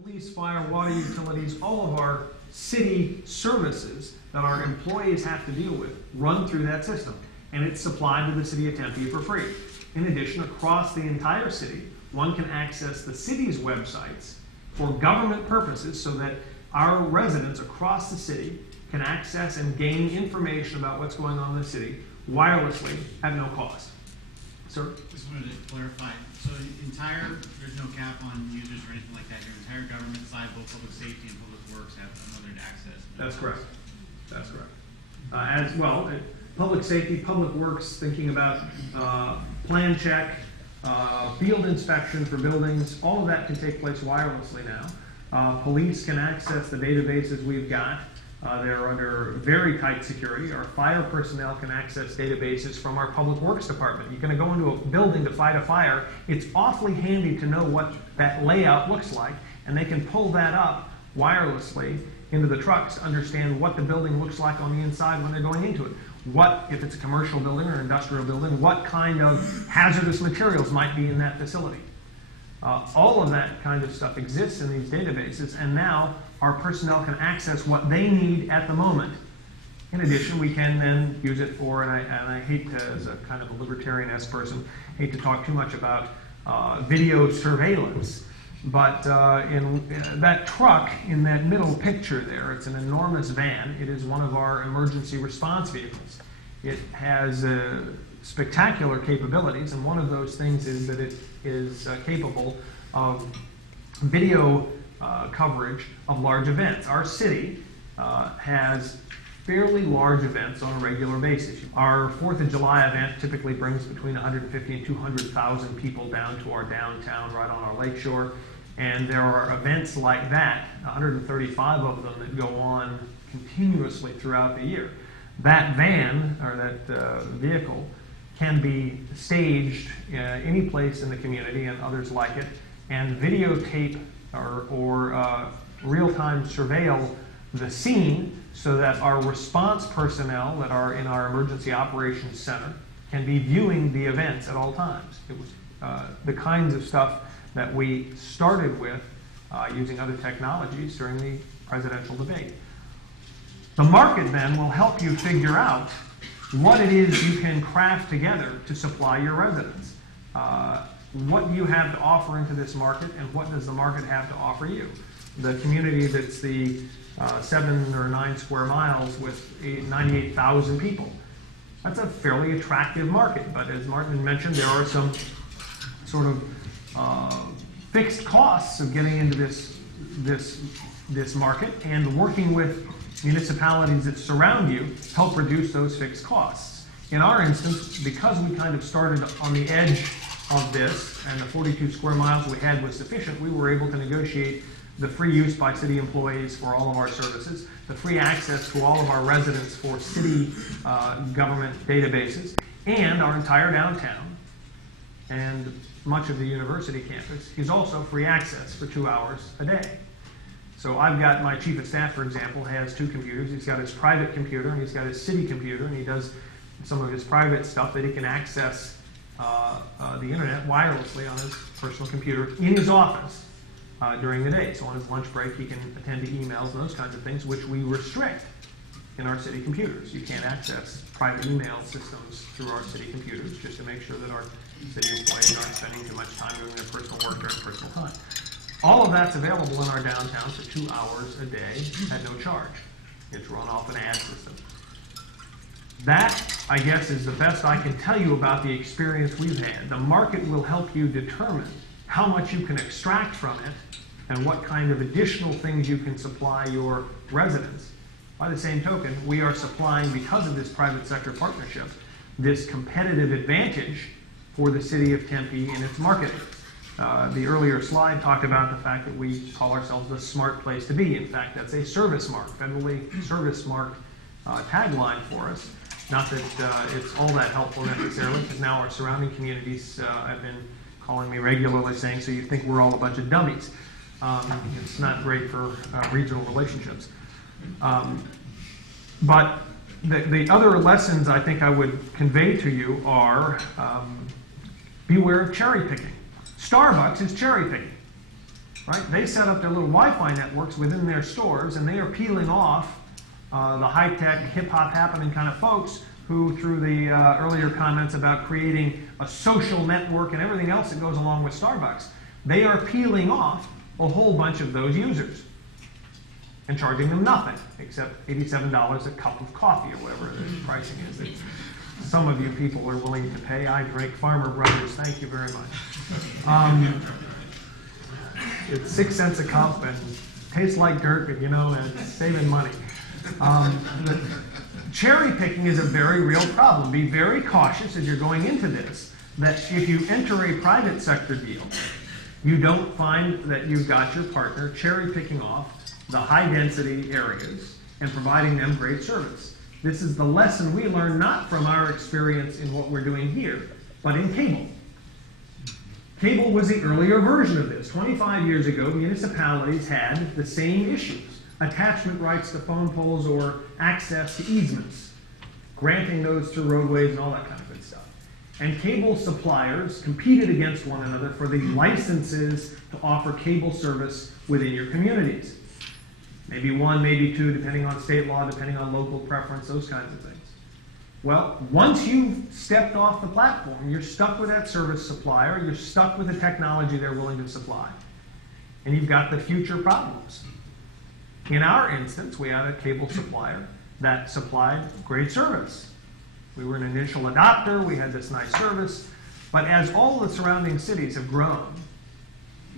Police, fire, water utilities, all of our city services that our employees have to deal with run through that system, and it's supplied to the city of Tempe for free. In addition, across the entire city, one can access the city's websites for government purposes so that our residents across the city can access and gain information about what's going on in the city wirelessly at no cost. Sir? Just wanted to clarify. So there's no cap on users or anything like that. Your entire government side, both public safety and public works, have unlimited access. That's correct. That's correct. As well, public safety, public works, thinking about plan check, field inspection for buildings, all of that can take place wirelessly now. Police can access the databases we've got. They're under very tight security. Our fire personnel can access databases from our public works department. You're going to go into a building to fight a fire. It's awfully handy to know what that layout looks like, and they can pull that up wirelessly into the trucks to understand what the building looks like on the inside when they're going into it. What, if it's a commercial building or industrial building, what kind of hazardous materials might be in that facility. All of that kind of stuff exists in these databases, and now our personnel can access what they need at the moment. In addition, we can then use it for, and I hate to, as a kind of a libertarian-esque person, hate to talk too much about video surveillance, but in that truck in that middle picture there, it's an enormous van. It is one of our emergency response vehicles. It has spectacular capabilities, and one of those things is that it is capable of video coverage of large events. Our city has fairly large events on a regular basis. Our 4th of July event typically brings between 150 and 200,000 people down to our downtown right on our lakeshore, and there are events like that, 135 of them, that go on continuously throughout the year. That van, or that vehicle, can be staged any place in the community and others like it, and videotape or real-time surveil the scene so that our response personnel that are in our emergency operations center can be viewing the events at all times. It was the kinds of stuff that we started with using other technologies during the presidential debate. The market then will help you figure out what it is you can craft together to supply your residents. What do you have to offer into this market, and what does the market have to offer you? The community that's the 7 or 9 square miles with 98,000 people. That's a fairly attractive market, but as Martin mentioned, there are some sort of fixed costs of getting into this market, and working with municipalities that surround you help reduce those fixed costs. In our instance, because we kind of started on the edge of this, and the 42 square miles we had was sufficient, we were able to negotiate the free use by city employees for all of our services, the free access to all of our residents for city government databases, and our entire downtown and much of the university campus is also free access for 2 hours a day. So I've got my chief of staff, for example, has 2 computers. He's got his private computer and he's got his city computer, and he does some of his private stuff that he can access the internet wirelessly on his personal computer in his office during the day. So on his lunch break, he can attend to emails and those kinds of things, which we restrict in our city computers. You can't access private email systems through our city computers, just to make sure that our city employees aren't spending too much time doing their personal work during personal time. All of that's available in our downtown for 2 hours a day at no charge. It's run off an ad system. That, I guess, is the best I can tell you about the experience we've had. The market will help you determine how much you can extract from it and what kind of additional things you can supply your residents. By the same token, we are supplying, because of this private sector partnership, this competitive advantage for the city of Tempe in its marketing. The earlier slide talked about the fact that we call ourselves the smart place to be. In fact, that's a service mark, federally service marked tagline for us. Not that it's all that helpful necessarily, because now our surrounding communities have been calling me regularly saying, so you think we're all a bunch of dummies. It's not great for regional relationships. But the other lessons I think I would convey to you are beware of cherry picking. Starbucks is cherry picking. right? They set up their little Wi-Fi networks within their stores, and they are peeling off the high-tech, hip-hop happening kind of folks who, through the earlier comments about creating a social network and everything else that goes along with Starbucks, they are peeling off a whole bunch of those users and charging them nothing except $87 a cup of coffee or whatever the pricing is that some of you people are willing to pay. I drink Farmer Brothers, thank you very much. It's 6 cents a cup and tastes like dirt, but and it's saving money. Cherry picking is a very real problem. Be very cautious as you're going into this, that if you enter a private sector deal, you don't find that you've got your partner cherry picking off the high density areas and providing them great service. This is the lesson we learn not from our experience in what we're doing here, but in cable. Cable was the earlier version of this. 25 years ago, municipalities had the same issues. Attachment rights to phone poles or access to easements, granting those through roadways and all that kind of good stuff. And cable suppliers competed against one another for the licenses to offer cable service within your communities. Maybe one, maybe two, depending on state law, depending on local preference, those kinds of things. Well, once you've stepped off the platform, you're stuck with that service supplier, you're stuck with the technology they're willing to supply. And you've got the future problems. In our instance, we had a cable supplier that supplied great service. We were an initial adopter, we had this nice service, but as all the surrounding cities have grown,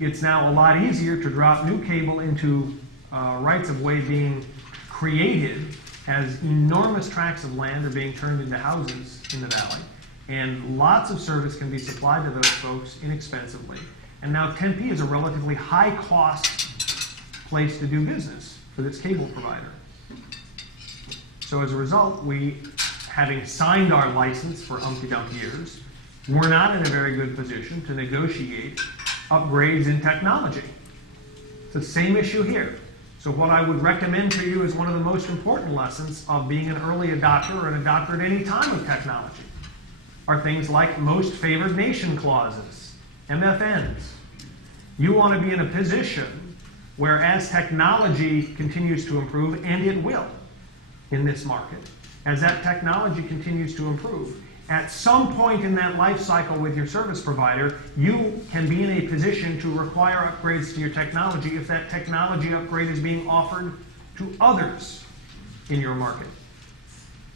it's now a lot easier to drop new cable into rights of way being created as enormous tracts of land are being turned into houses in the valley, and lots of service can be supplied to those folks inexpensively. And now Tempe is a relatively high-cost place to do business for this cable provider. So as a result, we, having signed our license for umpty-dump years, we're not in a very good position to negotiate upgrades in technology. It's the same issue here. So what I would recommend to you is one of the most important lessons of being an early adopter or an adopter at any time of technology are things like most favored nation clauses, MFNs. You want to be in a position where as technology continues to improve, and it will in this market, as that technology continues to improve, at some point in that life cycle with your service provider, you can be in a position to require upgrades to your technology if that technology upgrade is being offered to others in your market.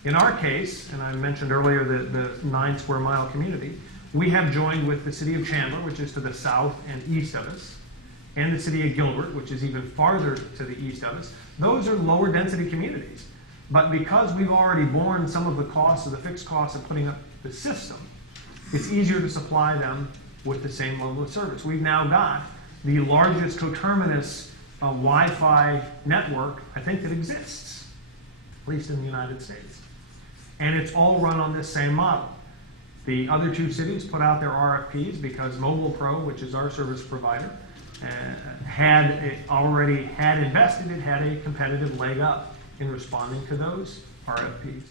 In our case, and I mentioned earlier the 9 square mile community, we have joined with the city of Chandler, which is to the south and east of us, and the city of Gilbert, which is even farther to the east of us. Those are lower density communities. But because we've already borne some of the costs of the fixed costs of putting up the system, it's easier to supply them with the same level of service. We've now got the largest coterminous Wi-Fi network, I think, that exists, at least in the United States. And it's all run on this same model. The other 2 cities put out their RFPs because Mobile Pro, which is our service provider, already had invested, it had a competitive leg up in responding to those RFPs.